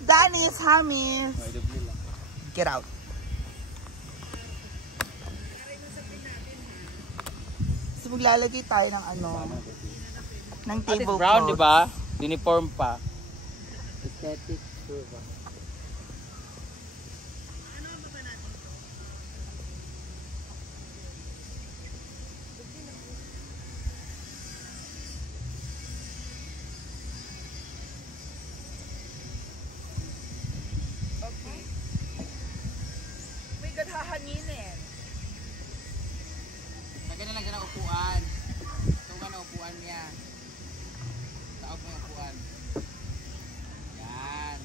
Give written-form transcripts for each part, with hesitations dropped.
Danis, Hamis. Get out. So maglalagay tayo ng ano, ng table brown, cloth. di ba? Uniform pa. Aesthetic, sure ba? Okay. May gadhahanginin. Lagyan na lang siya ng upuan. Ito nga na upuan niya. Taog mo yung upuan. Yan.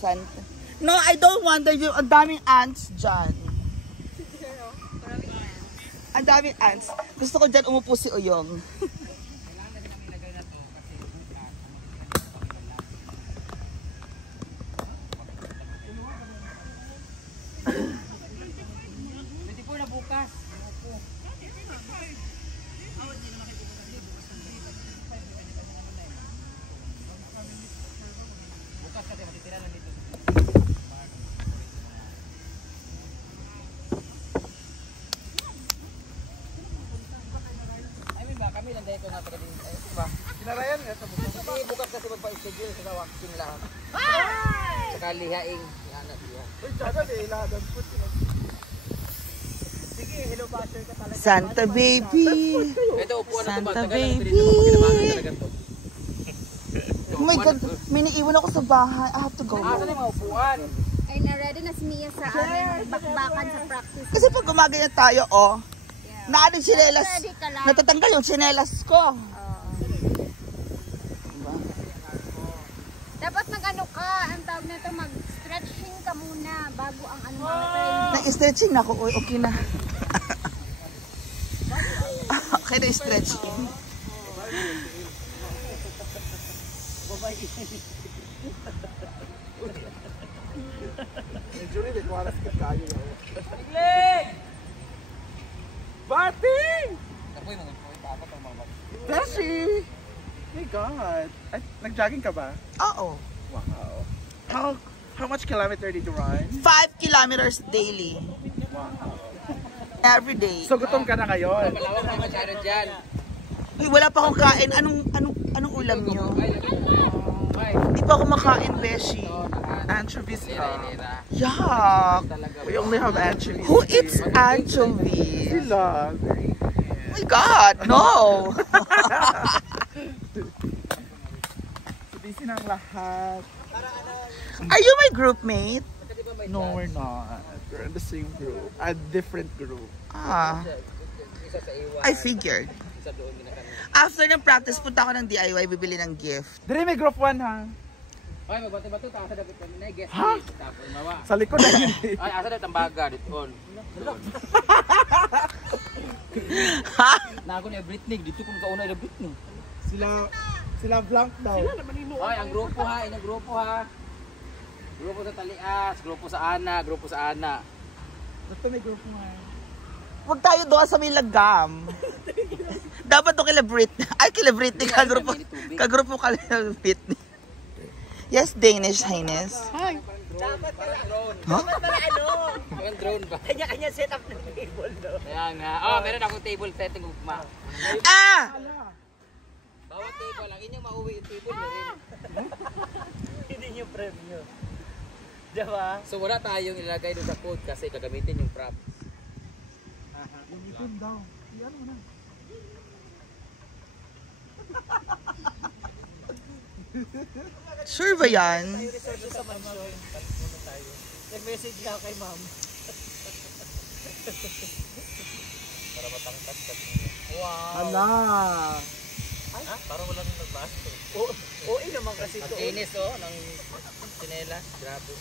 Santa. No, I don't want the ang daming ants dyan. Ang daming ants. Gusto ko dyan umupo si Uyong. Kailangan na namin ilagay na to kasi bukas. Pwede po na bukas. Bukas kasi matitira lang dito. Ay, may ba? Kami lang dito nga taga din. Ay, ba? Kinarayan nga sa bukas. Hindi, bukas kasi magpa-schedule sa waxing lang. Saka lihaing. Yan na siya. Uy, tsaka di, ilagan po sila. Sige, hello basher ka talaga. Santa baby. Ito, upuan na Santa ito. baby. Talaga to. Oh my God, may naiwan ako sa bahay. I have to go Asa na home. yung mga upuan? Ay, na-ready na si Mia sa aming bakbakan sa practice. Kasi pag gumaganyan tayo, oh, naano yung tsinelas, Ready ka lang. natatanggal yung tsinelas ko. Dapat mag-ano ka, ang tawag na ito, mag-stretching ka muna bago ang ano mga training. Nag-stretching na ako. Uy, okay na. Okay na stretching. Medyo rin, waras ka kayo na. Bigling! Bating! Apoy mo, dapat ang mga Beshi! My God! Ay, nag-jogging ka ba? Oo. Wow. How much kilometer did you run? 5 kilometers daily. Wow. Every day. So gutom ka na ngayon? malawak na masyado dyan. Uy, wala pa akong kain. Anong ulam nyo? Ay, Hindi pa ako makain, Beshi. Anchovies ka. Yuck. We only have anchovies. Who eats anchovies? Sila. Oh my God, no. Busy ng lahat. Are you my group mate? No, we're not. We're in the same group. A different group. Ah, isa sa iwan, I figured. isa doon ginakanin. After ng practice, punta ako ng DIY, bibili ng gift. Dili may group 1 ha? Ay, magbati-bato, asa dapat kami na, guess Ha? list. Tapos mawa. Sa likod na yun eh. Ay, asa dapat ang baga dito. Ha? Na ako ni Britney, dito kung kauna ni Britney. Sila blank daw. Ay, ang grupo ha, inang grupo ha. Grupo sa Talias, grupo sa Ana, grupo sa Ana. Basta may group 1. Huwag tayo doon sa may lagam. Dapat doon kila Britney. Ay, kila Britney. Kagrupo ka kila Britney. Yes, Danish Highness. Hi! Dapat pala drone. Huh? Dapat pala ano? Parang drone ba? Kanya-kanya setup ng table, no? Kaya nga. Oh, meron akong table setting ugma. Ah! Bawat table lang, inyong mauwi yung table na rin. Hindi nyo premyo. Diba? So wala tayong ilalagay doon sa food kasi gagamitin yung prop. Gamitin daw. Iyan mo na. Sure ba yan? Tayo research sa mansyon. Muna tayo. Nag-message na ako kay ma'am. Para matangkat ka. Wow. Ala! Ay, parang wala nang nagbasto. Oo, naman kasi ito. Ang inis oh, ng sinelas. Grabe.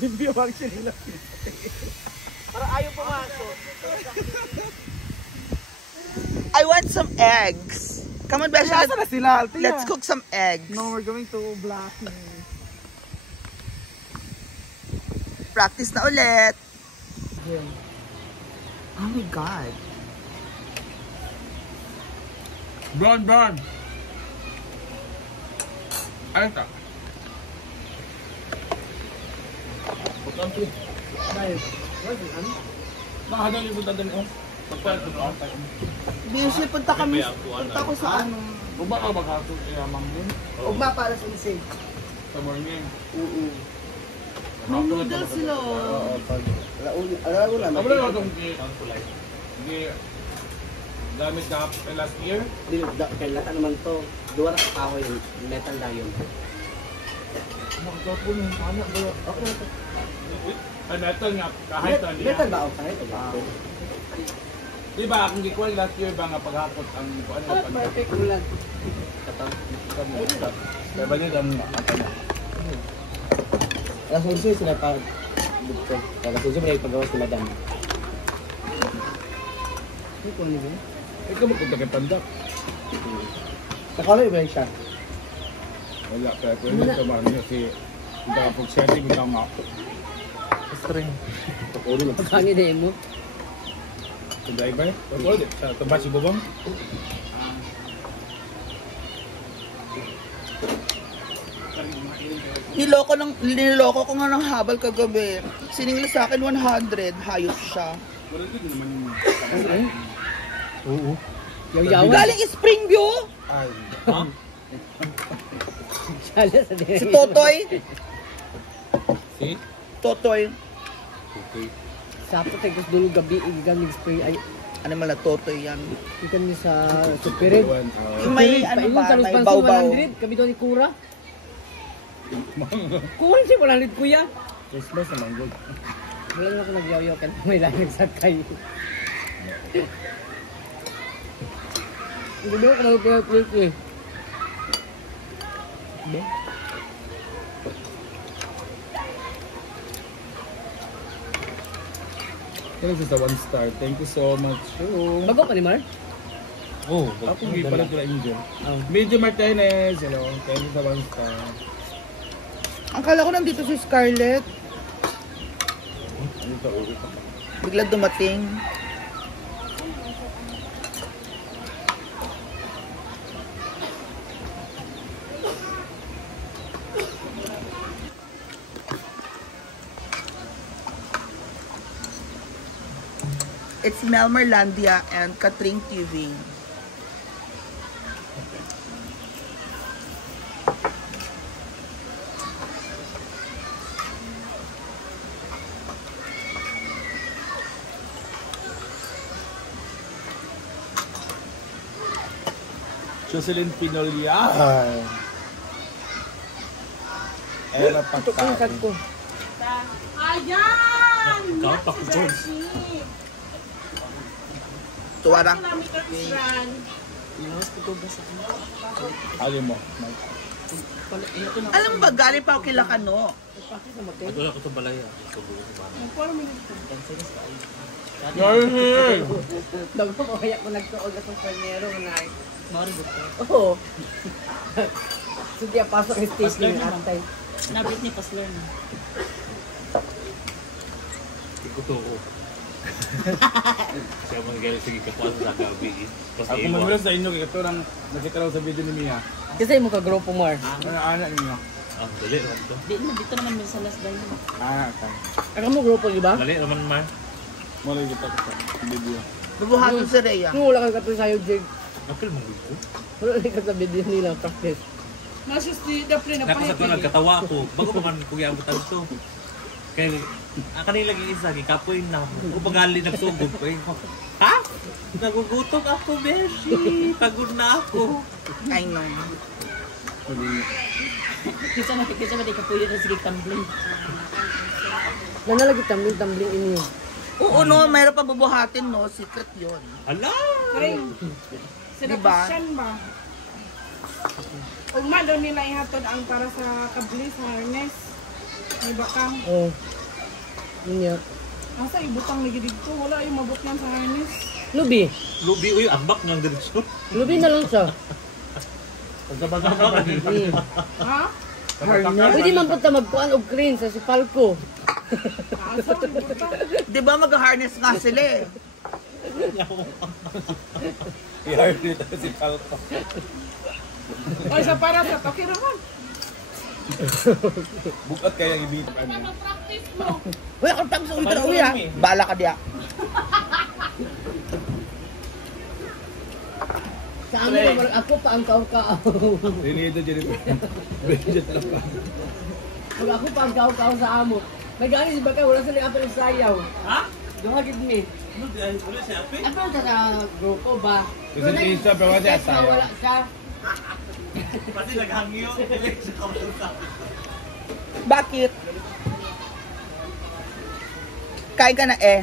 Hindi yung mga sinila. Parang ayaw pumasok. I want some eggs. Come on, Besha. Asa na sila, Altia? Let's cook some eggs. No, we're going to Blackie. Practice na ulit. Oh my God. Brown. Ano ito? Nakahadang yung punta din yung pagpalit ko ako tayo. Busy, punta ko sa ano. Ugba ka maghatod kaya ma'am yun? Ugma para sa isig. Sa morning. May noodles sila. Wala na itong hindi gamit na last year. Kailan naman to. Duwa na kahoy yung metal na yun. Magkapon yung anak ba? Ay, metal nga. Kahit na niya. Metal ba ako kahit? Di ba, kung gikuha last year ba nga paghapot ang ano? Perfect mo lang. Kaya ba nila ang niya? Alas 11 sila pa. Alas 11 mo na ipagawas ni Madam. Ito ano ba? Ikaw mo kung takipandak. Nakaloy ba siya? Wala, kaya kung hindi ka man kasi hindi ka pag-setting ka nga. String. Pagkani din mo? Sa driver? Wala, sa tabas yung bubong? Niloko ko nga ng habal kagabi. Siningil sa akin 100, hayos siya. Wala din naman. Oo. Yaw-yawan. Galing Springview! Ay. Si Totoy. Si? Totoy. Okay. Sapo tayo kasi dulo gabi, igang spray ay Ano mala Totoy yan? ikan niya sa Supered. Yung may ano ba, may bawbaw. 100, kami doon ni Kura. Kura siya 100 kuya. Christmas naman good. Wala naman ako nagyaw-yaw kan may lang nagsakay. Hindi mo ka mag-plate eh. This is a 1 star. Thank you so much. Oh. Bago pa ni Mar? Oh, ako hindi pala ito Angel. Oh. Medyo Martinez, hello. Thank you sa 1 star. Ang kala ko nandito si Scarlett. Ano ito? Bigla dumating. It's Melmerlandia and Katring TV. Jocelyn Pinolia. Ella Pagkain. ko. Ayan! Kapak ko. Tuwara. Alim mo. Alam mo ba, galing pa ako kila Kano. Wala ko itong balay. Dago mo kaya ko nagtuog atong panyero na Oo. Sige, pasok yung station ng atay. Nabit ni Pasler na. Ikutuo. Siya man galing sige kapal sa gabi. Ako manulas sa inyo, kaya ito nang nakita raw sa video ni Mia. Kasi mo ka-grupo mo. Ano anak niyo? Ah, dali naman to. Di na, dito naman sa Las Vegas. Okay. Ako mo grupo, di ba? Dali naman man. Mali kita ko sa video. Bubuhatin si Rhea. Kung wala kang kato sa'yo, Jig. Apil mong gusto. Wala ka sa video nila, practice. Nakasat ko nagkatawa ako. Bago pa man kuyabutan to. Kaya kanila lagi isa, kapoy na ako. O pagali nagsugod ko. Ha? Nagugutom ako, Beshi. Pagod na ako. I know. Kita ba di ka pwede na sige tumbling. Nanalagi tumbling inyo. Oo no, mayroon pa bubuhatin no, secret yun. Hala! Diba? ba? Ugma doon nila ihatod ang para sa kabli sa harness. May bakang. Oo. Inyo. Asa ibutang lagi dito. Wala yung mabot yan sa harness. Lubi. Lubi, uy, ambak ng direksyon. Lubi na lang siya. Pagkabagabag. Ha? Pwede man punta magpuan og crane sa Sipalco. Asa ibutang? Di ba mag-harness nga sila eh? I-hire dito si Palco. Ay, sa para sa okay naman. Bukat kaya ibig. Practice mo. Uy, ako tapos ulit na uwi ha. Bala ka diya. Sa amin naman ako pa ang kao-kao. Rinito dyan ito. Budget lang pa. Pag ako pa ang kao-kao sa amo. May gani si Baka, wala sila apel sayaw. Ha? Duhagid ni. Ano di wala siya api? Ano sa grupo ba? Kasi isa pero kasi Kahit asayo. wala siya. Pati naghangyo. Dili sa kamulka. Bakit? Kain ka na eh.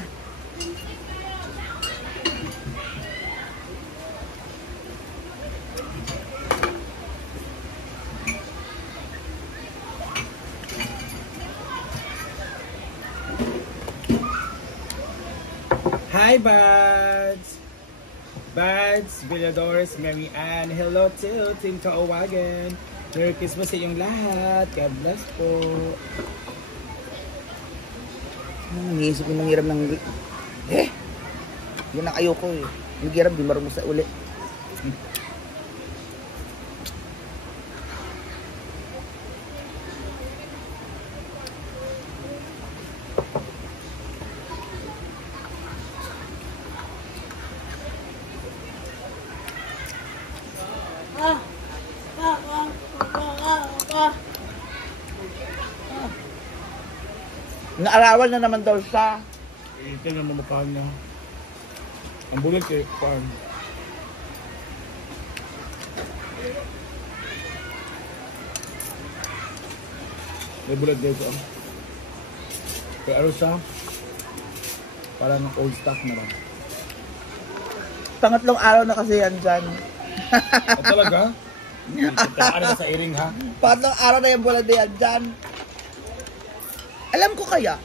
Hi, Buds! Buds, Villadores, Mary Ann. Hello to Team Kaowagan. Merry Christmas sa inyong lahat. God bless po. Nangiisip ko ng hiram ng... Yun ang ayoko eh. Yung hiram, di marunong sa uli. Naarawan na naman daw siya. Ito na mamukha niya. Ang bulat eh, Juan. May bulat dito. Kaya ano siya? Parang old stock na lang. Pangatlong araw na kasi yan dyan. At talaga? Ano ka sa iring ha? Pangatlong araw na yung bola na yan dyan. Alam ko kaya.